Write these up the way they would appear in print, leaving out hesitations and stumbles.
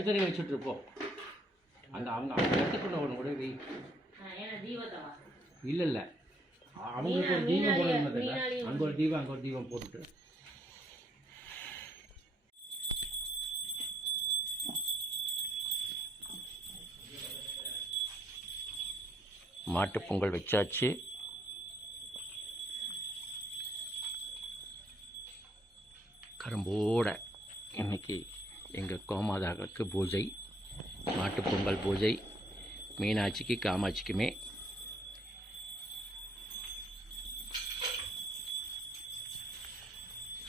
தட்டுக்கறி வச்சுட்டு இருப்போம். அந்த அவங்க எடுத்துக்கணும் ஒன்று கூட வை. இல்லை இல்லை, அவங்களுக்கு ஒரு தீபம் போடணும் பார்த்தீங்களா? அங்கே ஒரு தீபம், அங்கே ஒரு தீபம் போட்டுட்டு மாட்டுப் பொங்கல் வச்சாச்சு. கரும்போட இன்னைக்கு எங்கள் கோமாதாவுக்கு பூஜை, மாட்டுப் பொங்கல் பூஜை. மீனாட்சிக்கு காமாட்சிக்குமே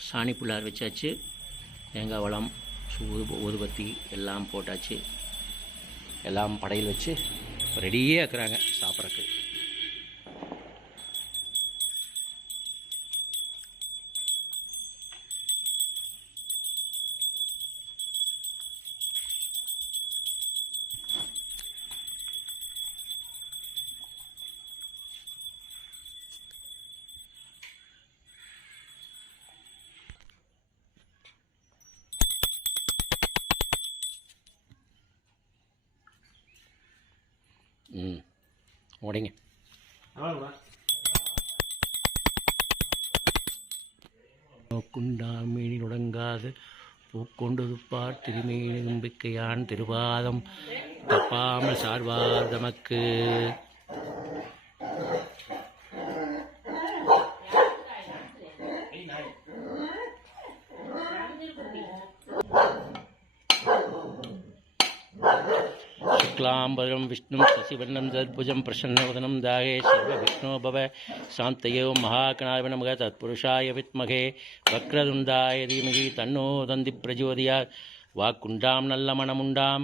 சாணி புள்ளார் வச்சாச்சு. தேங்காய் வளம், ஊதுபத்தி எல்லாம் போட்டாச்சு. எல்லாம் படையில் வச்சு ரெடியே ஆக்குறாங்க சாப்பிட்றக்கு. உடைங்க. நோக்குண்டாமீனி நுடங்காது பூக்கொண்டுதுப்பார் திருமேனி நம்பிக்கையான் திருவாதம் தப்பாமல் சார்வார் தமக்கு. शुक्लांबरं विष्णुं शशिवर्णं चतुर्भुजं प्रसन्नवदनं ध्याये सर्वविघ्नो भव शान्तये महागणाय नमः तत्पुरुषाय विद्महे वक्रतुण्डाय धीमहि तन्नो दन्ति प्रचोदयात् வாக்குண்டாம் நல்ல மனமுண்டாம்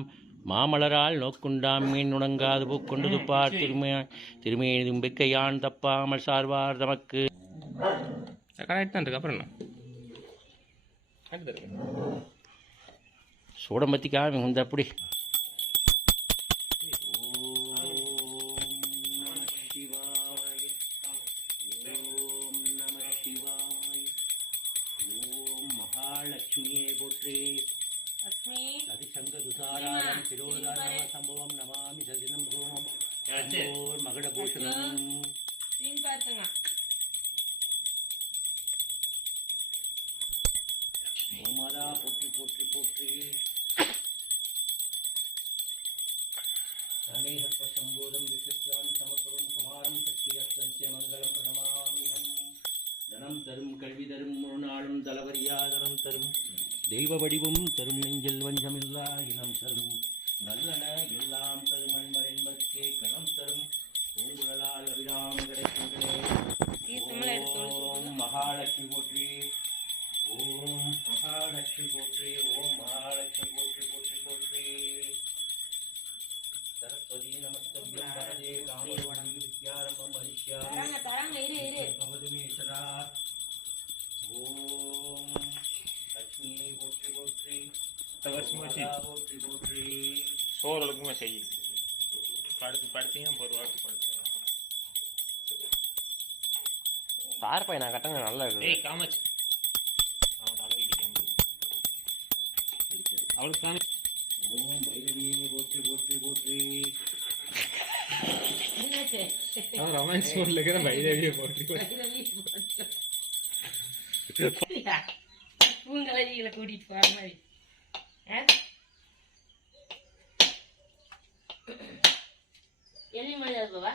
மாமலரால் நோக்குண்டாம் மீன் நுணங்காது பூக்கொண்டு துப்பார் திருமேனி தும்பிக்கையான் தப்பாமல் சார்வார் தமக்கு. அப்புறம் சூடம்பத்தி காமி உந்த அப்படி. लक्ष्मीये पोट्रे लक्ष्मी शिरोधारण संभवम नमामि सजिनं सोमम मगडभूषणं ओमादा पोट्री पोट्री पोट्री अनेक संबोधम विचित्रां समर्पणं कुमारं शक्तियस्तस्य मंगलं प्रणमाम्यहम्. தனம் தரும் கல்வி தரும் ஒரு நாளும் தலவரியாதனம் தரும் தெய்வ வடிவும் தரும் நெஞ்சில் வஞ்சமில்லா இனம் தரும் நல்லன எல்லாம் தரும் அன்பர் என்பதற்கே கணம் தரும் பூங்குழலால் அபிராம கிடைக்கின்றே. ஓம் மகாலட்சுமி போற்றி, ஓம் மகாலட்சுமி போற்றி, ஓம் மகாலட்சுமி போற்றி போற்றி போற்றி. सरस्वती नमस्तभ्यं वरदे कामरूपिणी विद्यारम्भं हरिष्यामि. ओम लक्ष्मी पोट्री पोट्री पोट्री पोट्री. सोल लगमे सही पढ़ती हैं पर वाक पढ़ते हैं तार पे ना कटंग नल्ला इरुक्कु. ए कामच அவன் தலையில கேம் அவளுக்கு காமி. ஓம் பைரவியே போற்றி போற்றி போற்றி. हां रोमांस मोड लग रहा भाई देवी पोट्री பூங்கலஜிகளை கூட்டிட்டு போற மாதிரி. எண்ணி மணி அதுவா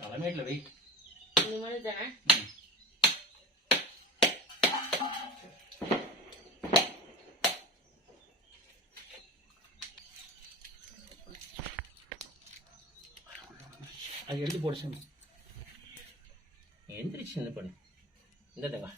தலைமையில வை. எண்ணி மணி தானே. அது எடுத்து போடுச்சு. எந்திரிச்சு என்ன பண்ணு இந்த தங்க.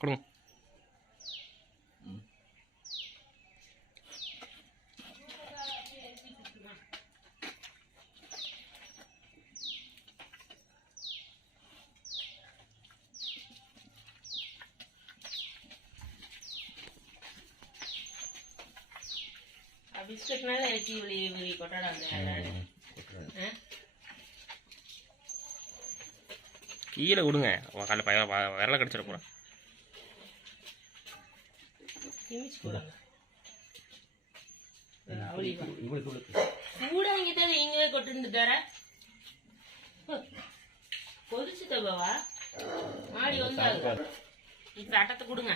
கொடுங்க. பிஸ்கட்னால எனக்கு இவ்வளி கொட்டாடா கீழே கொடுங்க. காலைல விரல கடிச்சிட போகிறேன். சூடாங்கிட்ட நீங்களே கொட்டு தர கொதிச்சு தவா மாடி வந்தாங்க. இப்ப அட்டத்தை கொடுங்க.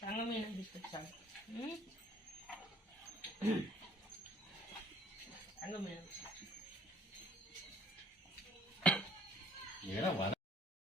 சங்க மீன் சங்க மீன்